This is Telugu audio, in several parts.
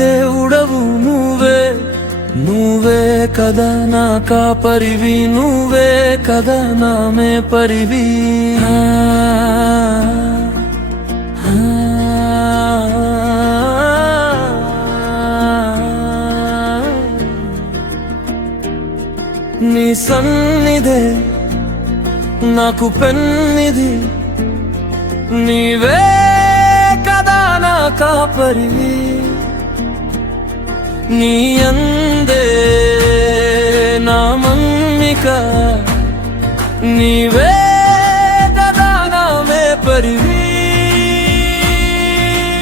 దేవుడవు నువ్వే, నువ్వే కదా నా కాపరివి, నువ్వే కదా నా మేపరివి. నీ సన్నిధే నాకు పెన్నిది, నీవే కదా నా కాపరివి. నీ అందే నా మమ్మిక, నీవే కదా నా మేపరివి.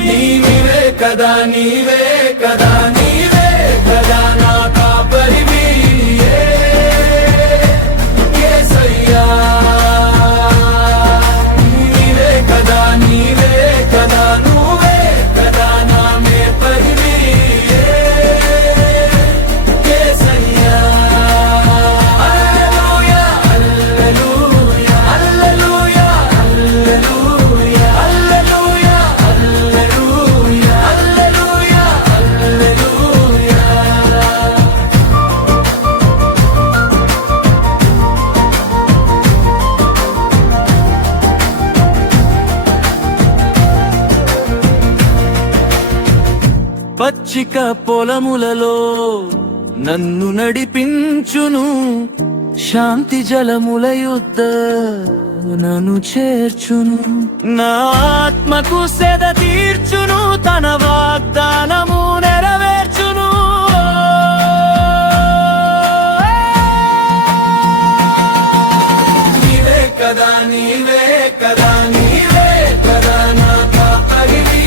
నీవే కదా, నీవే కదా, నీవే కదా నా కాపరివి. యేసయ్యా నీవే కదా, నీవే కదా, నువ్వే కదా నా మేపరివి. యేసయ్యా హల్లెలూయా హల్లెలూయా హల్లెలూయా హల్లెలూయా హల్లెలూయా హల్లెలూయా హల్లెలూయా హల్లెలూయా. పచ్చిక పొలములలో నన్ను నడిపించును, శాంతి జలముల యొద్ద నన్ను చేర్చును. నా ఆత్మకు సేద తీర్చును, తన వాగ్దానము నెరవేర్చును. నీవే కదా, నీవే కదా, నీవే కదా నా కాపరివి.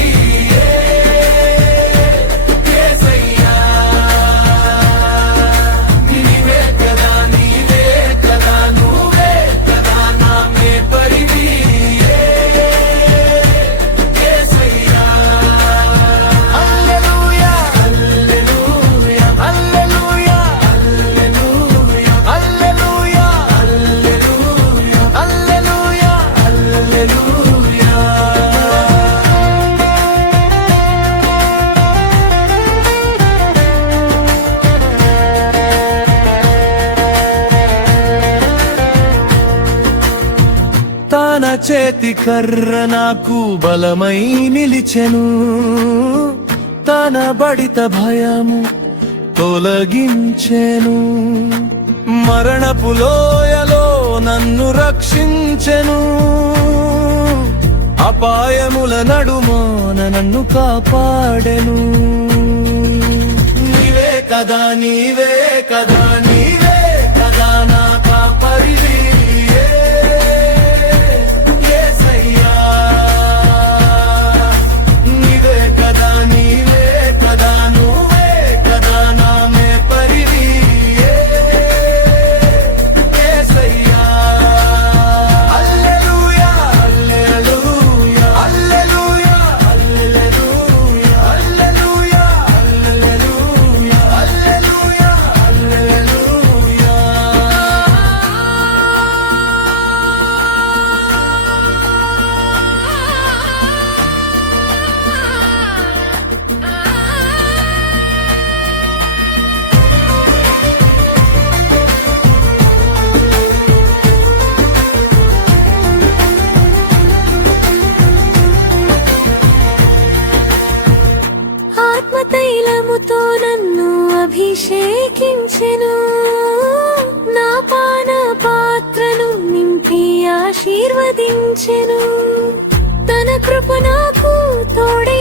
తన చేతి కర్ర నాకు బలమై నిలిచెను, తన బడిత భయము తొలగించెను. మరణపు లోయలో నన్ను రక్షించెను, అపాయముల నడుమాన నన్ను కాపాడెను. నీవే కదా, నీవే కదా, నీవే కదా నా కాపరివి. ఆత్మతైలముతో నన్ను అభిషేకించెను, నా పాన పాత్రను నింపి ఆశీర్వదించెను. తన కృప నాకు తోడై